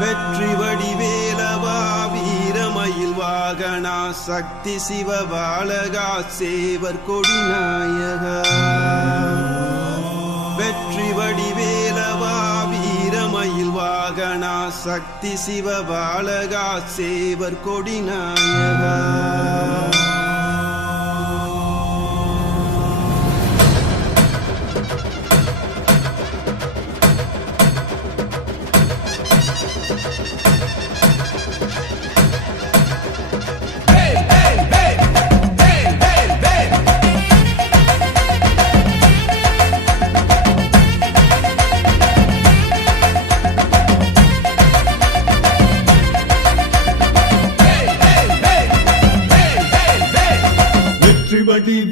வெற்றி வடிவேலவா வீரமயில் வாகனா சக்தி சிவ பாலகா சேவர் கொடி நாயகா. வெற்றி வடிவேலவா வீரமயில் வாகனா சக்தி சிவ பாலகா சேவர் கொடி நாயகா.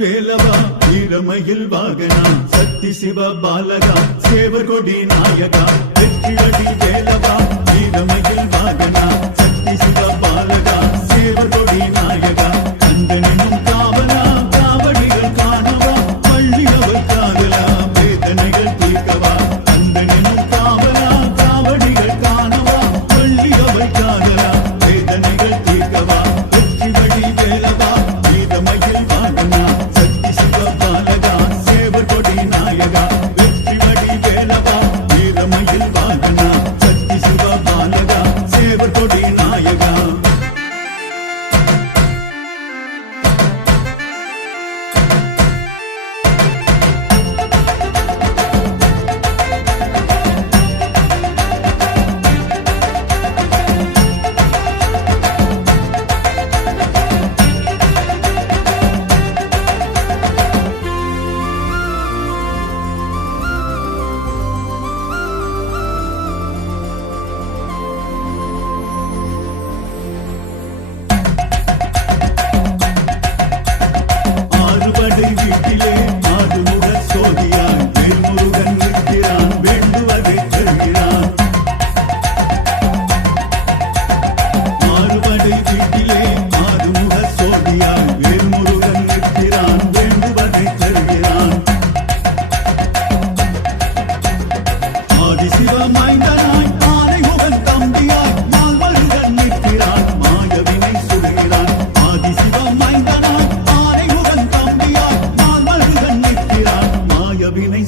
வேலவா வீரமயில் வாகனா சக்தி சிவ பாலகா சேவர் கொடி நாயகா. வெற்றிவடி வேலவா வீரமயில் வாகனா சக்தி சிவ பாலகா சேவர் கொடி நாயகா. கந்தனும் காவலா காவடிகள் காணவா பள்ளியவர் காதலா வேதனைகள் தீர்க்கவா. கந்தனும் காவலா காவடிகள் காணவா பள்ளியவர் காதலா வேதனைகள் தீர்க்கவா. வெற்றிவடி வேலவா வீரமயில் வாகனா சக்தி சிவ பாலகா சேவர் கொடி நாயகா. வெற்றிவடி வேலவா வீரமயில் வாகனா சக்தி சிவ பாலகா சேவர் கொடி நாயகா.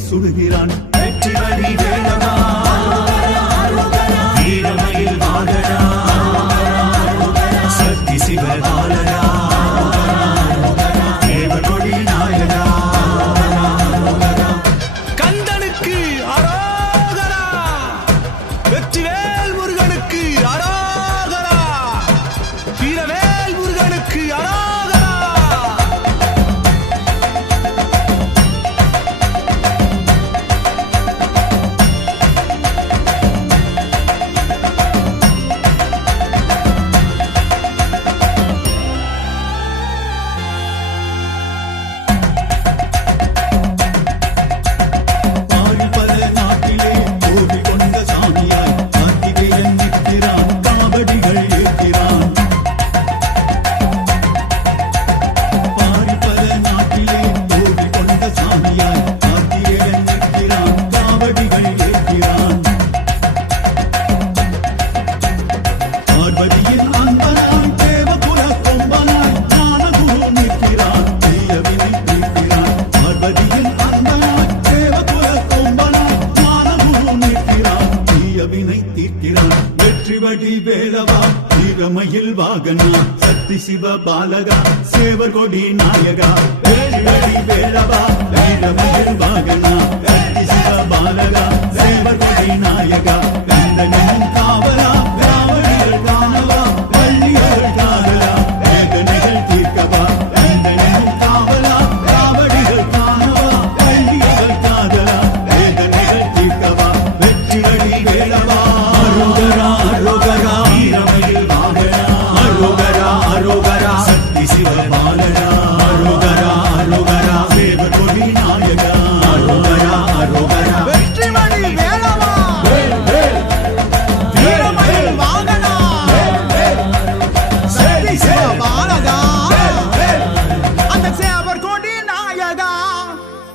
சுடுகிறான் வெற்றிவடி வேலவா வீரமயில் வாகனா சக்தி சிவ பாலகா சேவர் கொடி நாயகா. கந்தனுக்கு அரோகரா, வெற்றிவேல் முருகனுக்கு அரோகரா, வீரவேல் முருகனுக்கு அரோகரா. வெற்றிவடி வேலவா வீரமயில் வாகனா சக்தி சிவ பாலகா சேவர் கொடி நாயகா. வெற்றிவடி வேலவா வீரமயில் வாகனா